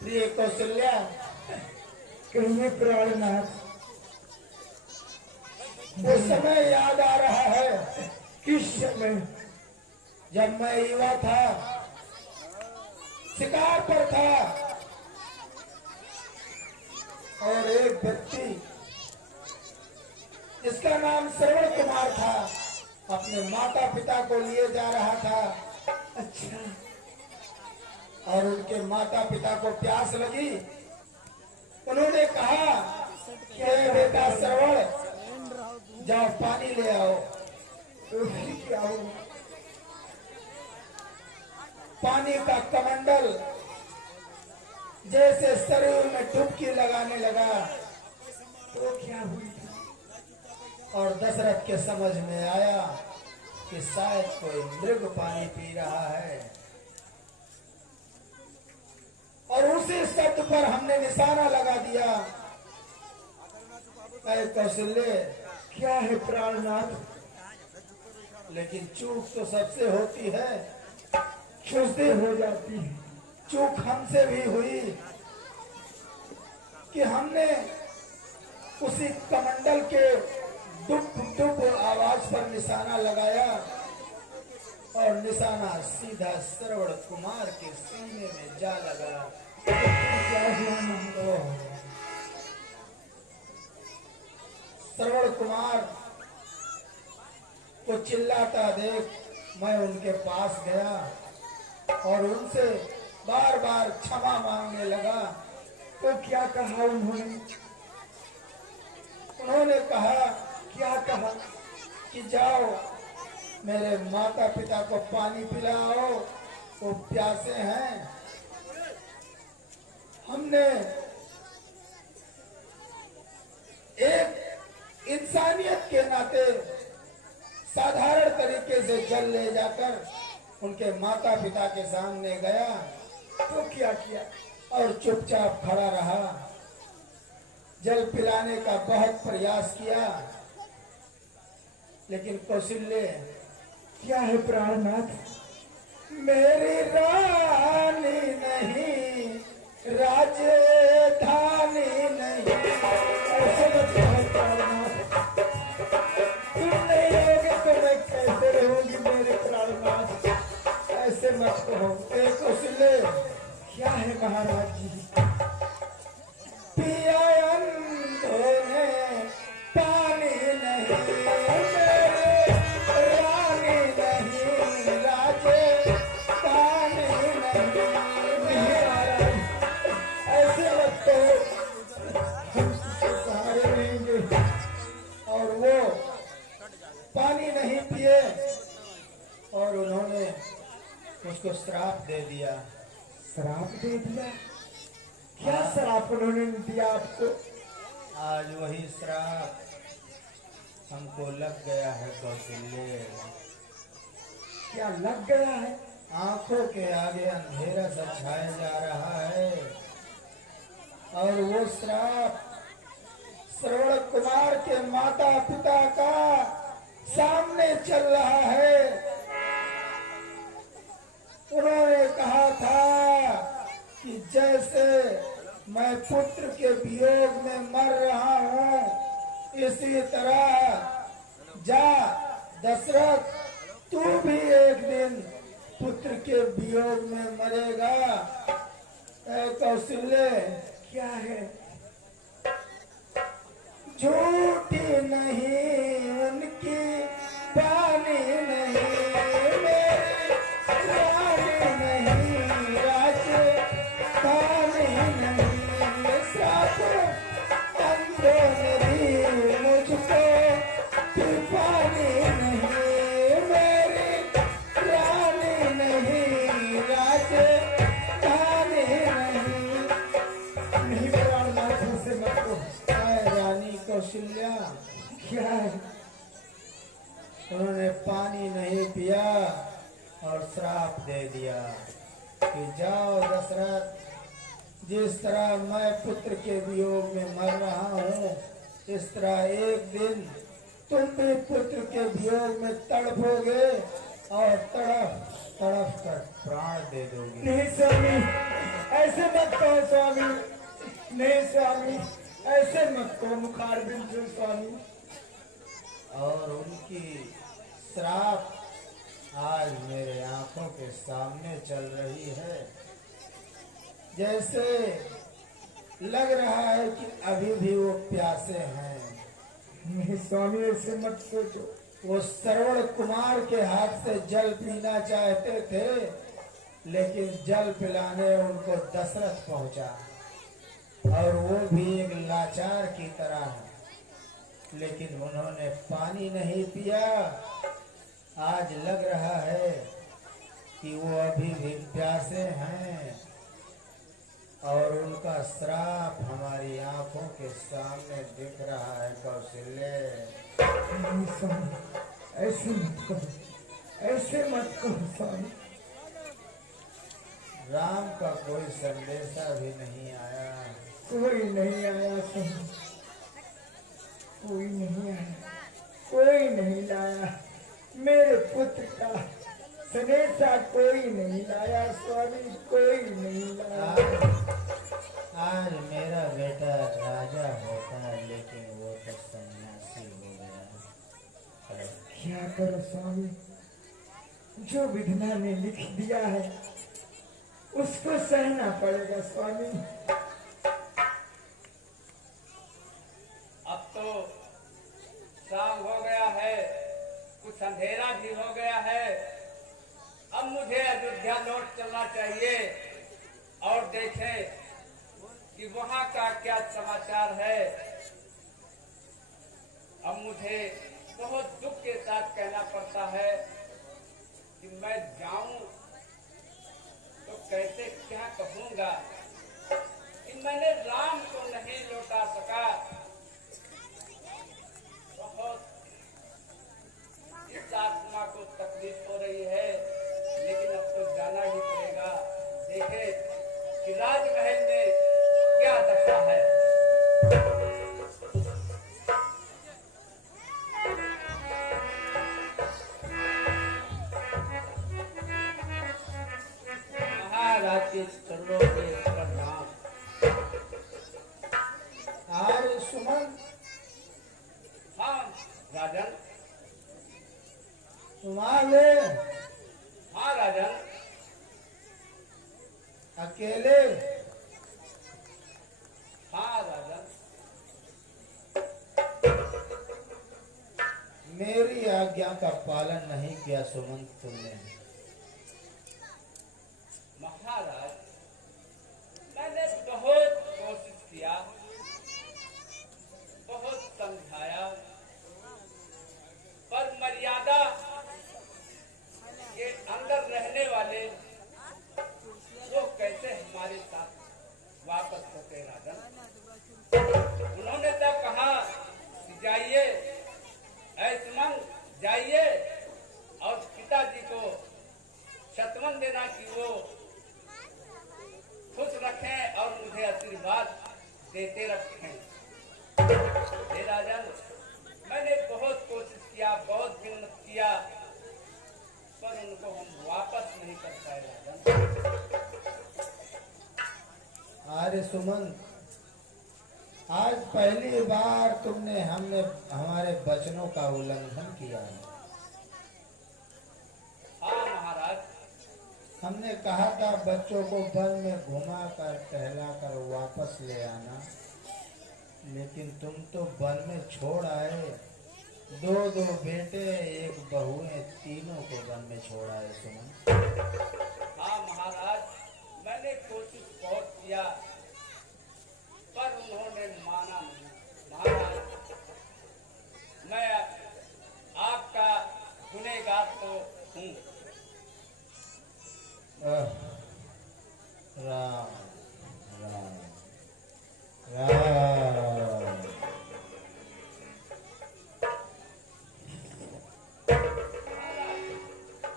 प्रिय कौशल्या, कहिए प्राणनाथ। वो समय याद आ रहा है किस समय? जब मैं युवा था, शिकार पर था और एक व्यक्ति जिसका नाम श्रवण कुमार था अपने माता पिता को लिए जा रहा था। अच्छा। और उनके माता पिता को प्यास लगी। उन्होंने कहा कि बेटा श्रवण, जाओ पानी ले आओ। तो फिर क्या हुआ? पानी का कमंडल जैसे शरीर में डुबकी लगाने लगा। तो क्या हुई? और दशरथ के समझ में आया कि शायद कोई मृग पानी पी रहा है। और उसी शब्द पर हमने निशाना लगा दिया। कौशल्य, क्या है प्राणनाथ? लेकिन चूक तो सबसे होती है, चूकते हो जाती है। चूक हमसे भी हुई कि हमने उसी कमंडल के डुब डुब आवाज पर निशाना लगाया और निशाना सीधा श्रवण कुमार के सीने में जा लगा। क्या हुआ? श्रवण कुमार को चिल्लाता देख मैं उनके पास गया और उनसे बार बार क्षमा मांगने लगा। तो क्या कहा उन्होंने? उन्होंने कहा क्या कहा? कि जाओ मेरे माता पिता को पानी पिलाओ, वो प्यासे हैं। हमने एक इंसानियत के नाते साधारण तरीके से जल ले जाकर उनके माता पिता के सामने गया। तो क्या किया? और चुपचाप खड़ा रहा। जल पिलाने का बहुत प्रयास किया, लेकिन कौशल्य, क्या है प्राणनाथ? मेरी रानी नहीं, राजधानी नहीं। ऐसे मत कहो प्राणनाथ। तुम नहीं रहोगे तो मैं कैसे रहूंगी मेरे प्राणनाथ? ऐसे मत कहो। कौशल्य, क्या है महाराज जी? पिया अंधों ने पानी नहीं, मेरे रानी नहीं, राजधानी नहीं। महाराज ऐसे मत कहो, हम किसके सहारे रहेंगे? और वो पानी नहीं पिए और उन्होंने उसको श्राप दे दिया। शराब दे दिया? क्या शराब उन्होंने दिया आपको? आज वही श्राप हमको लग गया है कौशल्य। क्या लग गया है? आंखों के आगे अंधेरा सा छाया जा रहा है और वो श्राप श्रवण कुमार के माता पिता का सामने चल रहा है। उन्होंने कहा था कि जैसे मैं पुत्र के वियोग में मर रहा हूँ, इसी तरह जा दशरथ, तू भी एक दिन पुत्र के वियोग में मरेगा। कौशल्य, क्या है? झूठी नहीं उनकी पानी नहीं, मेरी रानी नहीं, राजधानी नहीं। श्राप अंधों ने दी मुझको पानी नहीं, मेरी रानी नहीं, राजधानी नहीं। नहीं प्राणनाथ से मत कहो। रानी कौशल्या, क्या है? उन्होंने पानी नहीं पिया और श्राप दे दिया कि जाओ दशरथ, जिस तरह मैं पुत्र के वियोग में मर रहा हूँ, इस तरह एक दिन तुम भी पुत्र के वियोग में तड़पोगे और तड़प तड़प कर प्राण दे दोगे। नहीं स्वामी, ऐसे मत कहो स्वामी, नहीं स्वामी, ऐसे मत कहो मुखारबिंद से स्वामी। और उनकी श्राप आज मेरे आंखों के सामने चल रही है। जैसे लग रहा है कि अभी भी वो प्यासे हैं। नहीं स्वामी, ऐसे मत सोचो। वो श्रवण कुमार के हाथ से जल पीना चाहते थे, लेकिन जल पिलाने उनको दशरथ पहुंचा, और वो भी एक लाचार की तरह, लेकिन उन्होंने पानी नहीं पिया। आज लग रहा है कि वो अभी भी प्यासे हैं, और उनका श्राप हमारी आंखों के सामने दिख रहा है। कौशल्य, नहीं स्वामी, ऐसे मत कहो, ऐसे मत कहो स्वामी। राम का कोई संदेशा भी नहीं आया। कोई नहीं आया स्वामी, कोई नहीं आया, कोई नहीं लाया। मेरे पुत्र का संदेशा कोई नहीं लाया स्वामी, कोई नहीं लाया। आज मेरा बेटा राजा होता, लेकिन वो तो सन्यासी हो गया। क्या करो स्वामी, जो विधना ने लिख दिया है उसको सहना पड़ेगा स्वामी। अब तो शाम हो गया है, कुछ अंधेरा भी हो गया है। अब मुझे अयोध्या लौट चलना चाहिए और देखें कि वहां का क्या समाचार है। अब मुझे बहुत दुख के साथ कहना पड़ता है कि मैं जाऊं तो कैसे क्या कहूंगा कि मैंने राम को नहीं लौटा सका। बहुत इस आत्मा को तकलीफ हो रही है, लेकिन अब तो जाना ही पड़ेगा। देखे कि राजमहल में क्या दशा है। महाराज के चरणों में प्रणाम। आज सुमन, हाँ राजन। तुम आ गए हाँ राजन। अकेले? हाँ राजन। मेरी आज्ञा का पालन नहीं किया सुमंत तुमने। महाराज, मैंने बहुत कोशिश किया, बहुत समझाया, पर मर्यादा के अंदर रहने वाले वो कैसे हमारे साथ वापस होते राजन। उन्होंने तब कहा कि जाइए ऐसमन, जाइए और पिताजी को शतवन देना कि वो खुश रखें और मुझे आशीर्वाद देते रखें। हे राजन, मैंने बहुत कोशिश किया, बहुत मेहनत किया, पर उनको हम वापस नहीं कर पाए राजन। अरे सुमन, आज पहली बार तुमने हमारे वचनों का उल्लंघन किया है। हाँ महाराज। हमने कहा था बच्चों को वन में घुमा कर टहला कर वापस ले आना, लेकिन तुम तो वन में छोड़ आए। दो बेटे, एक बहुएं, तीनों को वन में छोड़ आए सुमन। हाँ महाराज, मैंने कोशिश बहुत किया, पर उन्होंने माना नहीं। महाराज, मैं आपका गुनहगार तो हूँ। राम राम राम।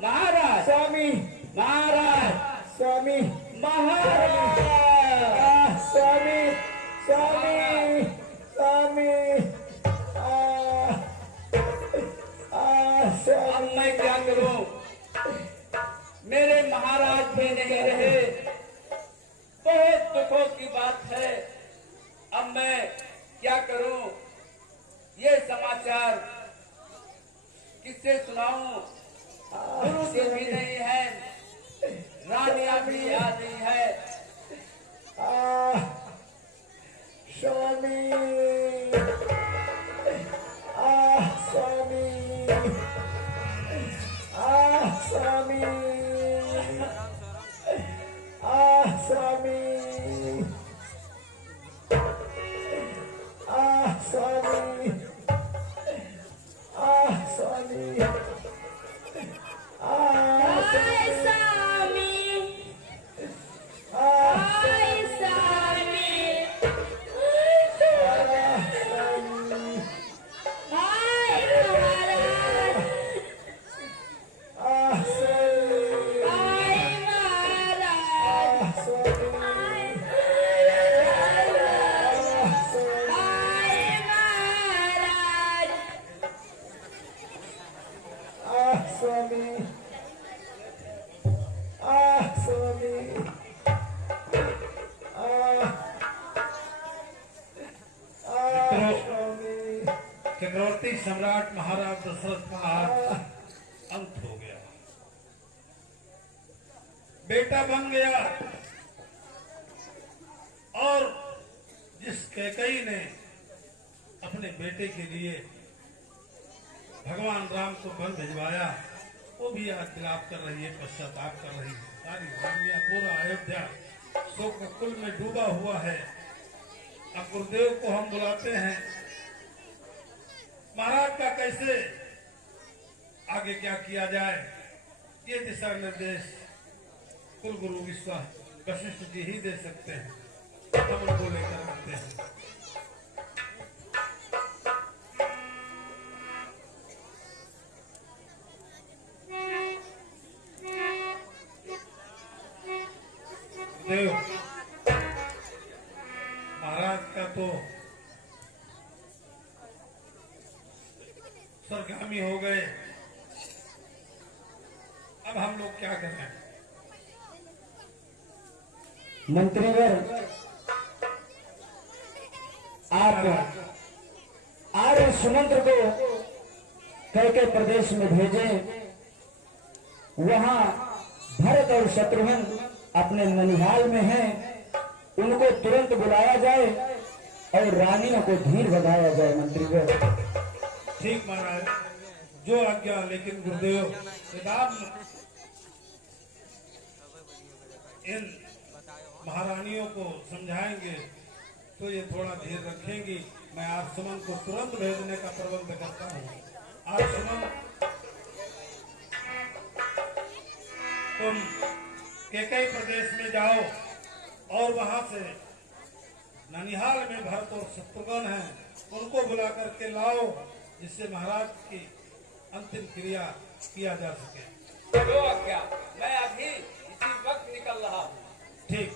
महाराज, स्वामी, महाराज, स्वामी, महाराज। है। अब मैं क्या करूं? ये समाचार किससे सुनाऊं? गुरु जी भी नहीं है, रानिया भी आ गई है। स्वामी, स्वामी, स्वामी, स्वामी, स्वामी, स्वामी, चक्रवर्ती सम्राट महाराज दशरथ का आज अंत हो गया। बेटा बन गया और जिस कैकेयी ने अपने बेटे के लिए भगवान राम को वन भिजवाया, वो भी आज विलाप कर रही है, पश्चाताप कर रही है। सारी रानिया, पूरा अयोध्या शोक कुल में डूबा हुआ है। अब गुरुदेव को हम बुलाते हैं, महाराज का कैसे आगे क्या किया जाए, ये दिशा निर्देश कुल गुरु वशिष्ठ जी ही दे सकते हैं। हम उनको लेकर आते हैं। देव महाराज का तो सरगामी हो गए, अब हम लोग क्या करें? मंत्रीवर, आप आर्य सुमंत्र को कैके प्रदेश में भेजें। वहां भरत और शत्रुघ्न अपने ननिहाल में हैं, उनको तुरंत बुलाया जाए और रानियों को धीर बधाया जाए। मंत्रीवर, ठीक महाराज, जो आज्ञा। लेकिन गुरुदेव इन महारानियों को समझाएंगे तो ये थोड़ा धीर रखेंगी। मैं आसुमन को तुरंत भेजने का प्रबंध करता हूँ। आसुमन, तुम कैकेयी प्रदेश में जाओ और वहां से ननिहाल में भरत और शत्रुघ्न हैं, उनको बुला करके लाओ, जिससे महाराज की अंतिम क्रिया किया जा सके। चलो, क्या मैं अभी इसी वक्त निकल रहा हूँ। ठीक।